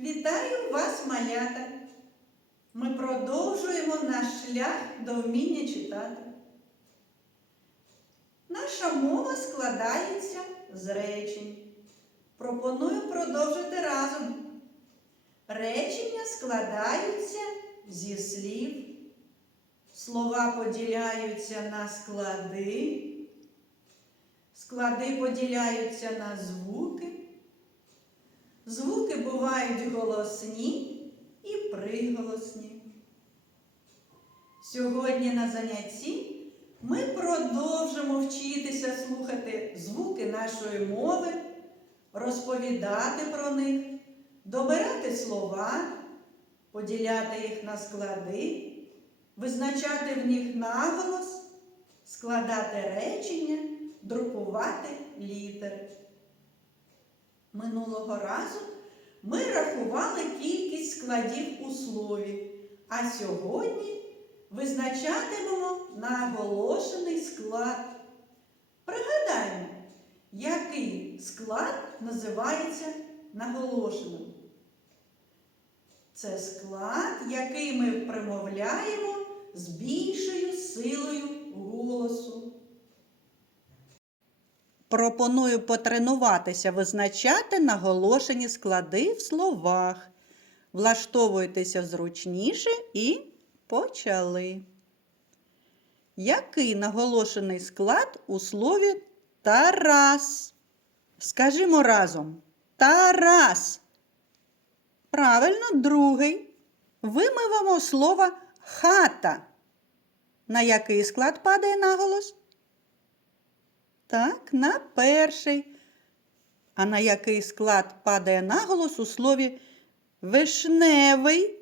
Вітаю вас, малята! Ми продовжуємо наш шлях до вміння читати. Наша мова складається з речень. Пропоную продовжити разом. Речення складаються зі слів. Слова поділяються на склади. Склади поділяються на звуки. Звуки бувають голосні і приголосні. Сьогодні на занятті ми продовжимо вчитися слухати звуки нашої мови, розповідати про них, добирати слова, поділяти їх на склади, визначати в них наголос, складати речення, друкувати літери. Минулого разу ми рахували кількість складів у слові, а сьогодні визначатимемо наголошений склад. Пригадаємо, який склад називається наголошеним. Це склад, який ми примовляємо з більшою силою голосу. Пропоную потренуватися визначати наголошені склади в словах. Влаштовуйтеся зручніше і почали. Який наголошений склад у слові Тарас? Скажімо разом. Тарас. Правильно, другий. Вимивамо слово хата. На який склад падає наголос? Так, на перший. А на який склад падає наголос у слові вишневий?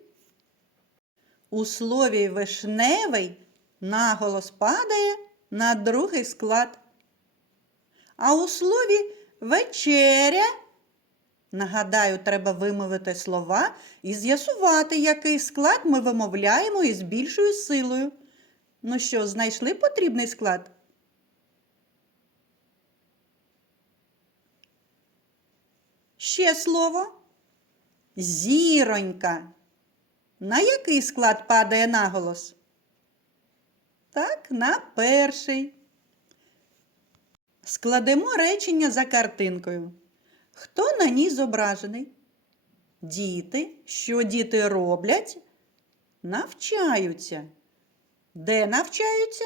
У слові вишневий наголос падає на другий склад. А у слові вечеря, нагадаю, треба вимовити слова і з'ясувати, який склад ми вимовляємо із більшою силою. Ну що, знайшли потрібний склад? Ще слово. Зіронька. На який склад падає наголос? Так, на перший. Складемо речення за картинкою. Хто на ній зображений? Діти. Що діти роблять? Навчаються. Де навчаються?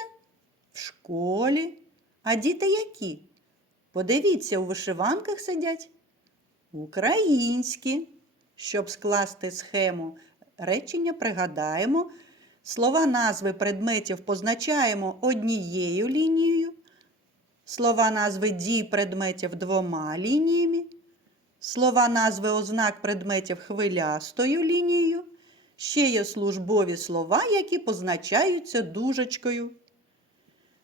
В школі. А діти які? Подивіться, у вишиванках сидять. Українські. Щоб скласти схему речення, пригадаємо. Слова назви предметів позначаємо однією лінією. Слова назви дій предметів двома лініями. Слова назви ознак предметів хвилястою лінією. Ще є службові слова, які позначаються дужечкою.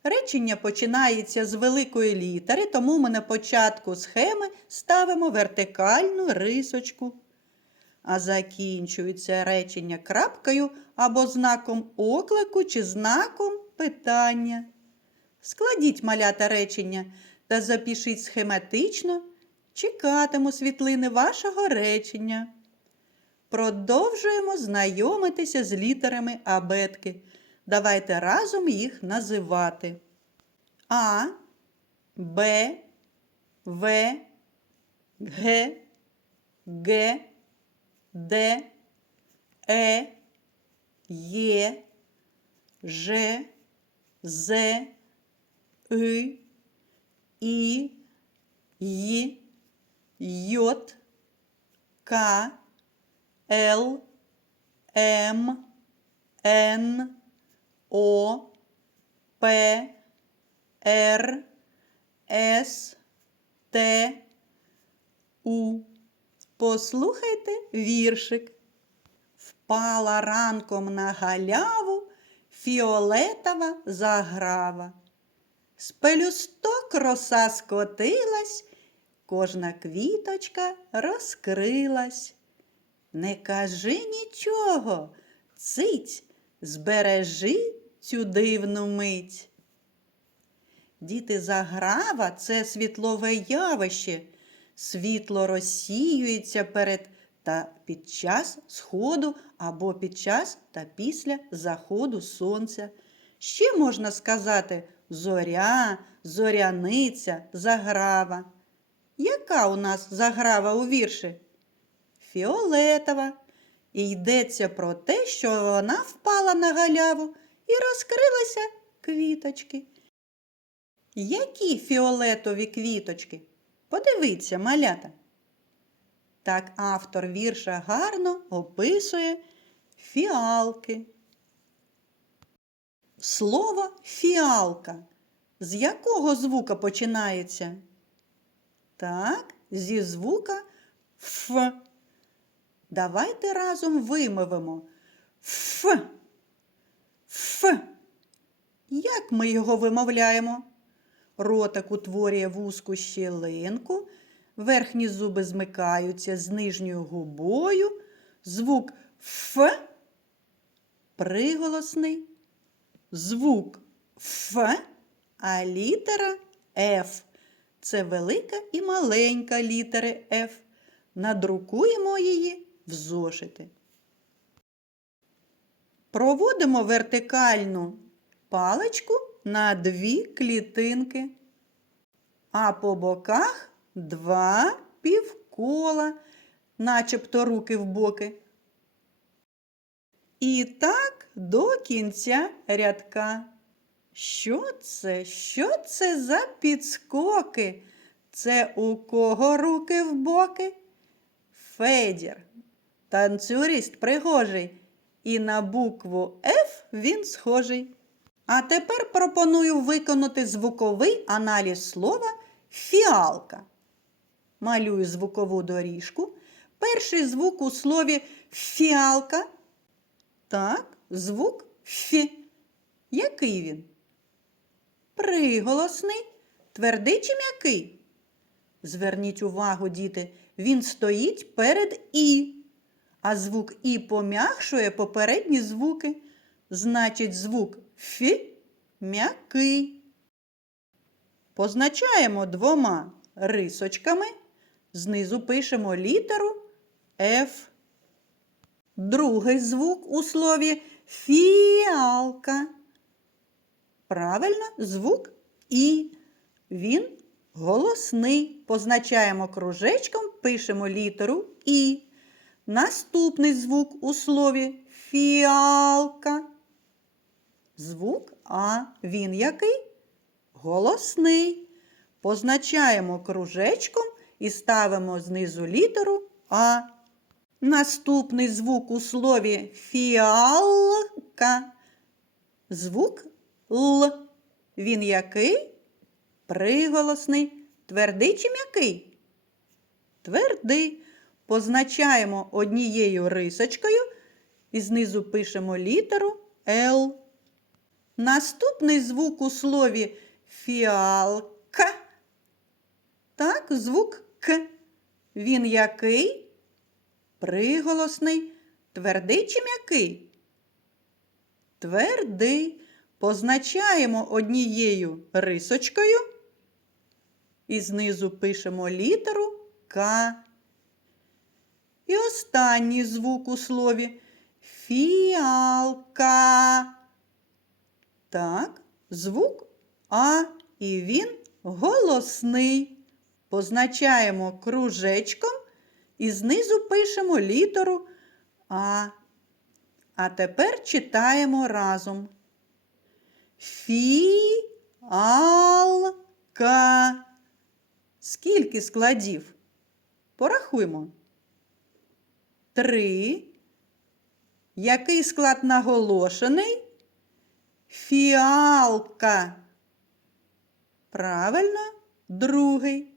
Речення починається з великої літери, тому ми на початку схеми ставимо вертикальну рисочку. А закінчується речення крапкою або знаком оклику чи знаком питання. Складіть малята речення та запишіть схематично. Чекатиму світлини вашого речення. Продовжуємо знайомитися з літерами абетки. Давайте разом їх називати. А, Б, В, Г, Г, Д, Е, Є, Ж, З, И, І, Й, Йот, К, Л, М, Н, О, П, Р, С, Т, У. Послухайте віршик. Впала ранком на галяву фіолетова заграва. З пелюсток роса скотилась, кожна квіточка розкрилась. Не кажи нічого, циць, збережи цю дивну мить. Діти заграва це світлове явище. Світло розсіюється перед та під час сходу або під час та після заходу сонця. Ще можна сказати зоря, зоряниця, заграва. Яка у нас заграва у вірші? Фіолетова. І йдеться про те, що вона впала на галяву і розкрилися квіточки. Які фіолетові квіточки? Подивіться, малята. Так автор вірша гарно описує фіалки. Слово фіалка. З якого звука починається? Так, зі звука Ф. Давайте разом вимовимо Ф. Ф. Як ми його вимовляємо? Ротик утворює вузьку щілинку, верхні зуби змикаються з нижньою губою, звук Ф приголосний, звук Ф, а літера Ф. Це велика і маленька літери Ф. Надрукуємо її в зошити. Проводимо вертикальну паличку на дві клітинки, а по боках два півкола, начебто руки в боки. І так до кінця рядка. Що це? Що це за підскоки? Це у кого руки в боки? Федір, танцюрист пригожий, і на букву Ф він схожий. А тепер пропоную виконати звуковий аналіз слова фіалка. Малюю звукову доріжку. Перший звук у слові фіалка. Так, звук Фі. Який він? Приголосний, твердий чи м'який? Зверніть увагу, діти, він стоїть перед І, а звук І пом'якшує попередні звуки. Значить, звук Фі м'який. Позначаємо двома рисочками. Знизу пишемо літеру Ф. Другий звук у слові фіалка. Правильно, звук І. Він голосний. Позначаємо кружечком, пишемо літеру І. Наступний звук у слові фіалка. Звук А. Він який? Голосний. Позначаємо кружечком і ставимо знизу літеру А. Наступний звук у слові фіалка. Звук Л. Він який? Приголосний. Твердий чи м'який? Твердий. Позначаємо однією рисочкою і знизу пишемо літеру Л. Наступний звук у слові фіалка. Так, звук К. Він який? Приголосний. Твердий чи м'який? Твердий. Позначаємо однією рисочкою і знизу пишемо літеру К. І останній звук у слові фіалка. Так, звук А, і він голосний. Позначаємо кружечком і знизу пишемо літеру А. А тепер читаємо разом. Фіалка. Скільки складів? Порахуємо. Три. Який склад наголошений? Фіалка. Правильно, другий.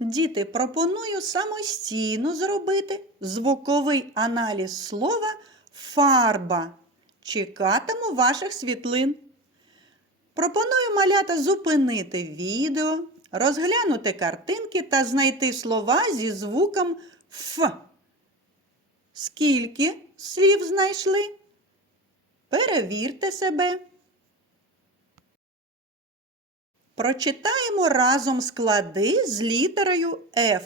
Діти, пропоную самостійно зробити звуковий аналіз слова фарба. Чекатиму ваших світлин. Пропоную малята зупинити відео, розглянути картинки та знайти слова зі звуком Ф. Скільки слів знайшли? Перевірте себе. Прочитаємо разом склади з літерою Ф.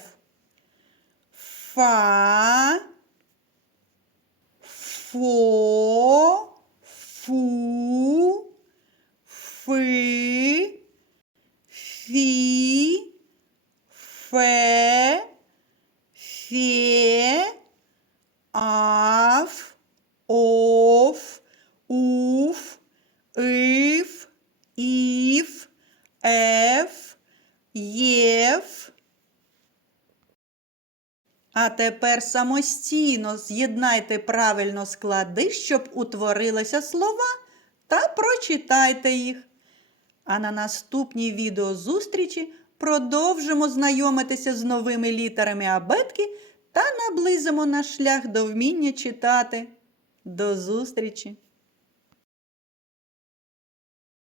фа, фо, фу, фи, фі, фе, фе, аф, оф, уф, иф, іф, еф, єф. А тепер самостійно з'єднайте правильно склади, щоб утворилися слова, та прочитайте їх. А на наступній відеозустрічі продовжимо знайомитися з новими літерами абетки та наблизимо наш шлях до вміння читати. До зустрічі!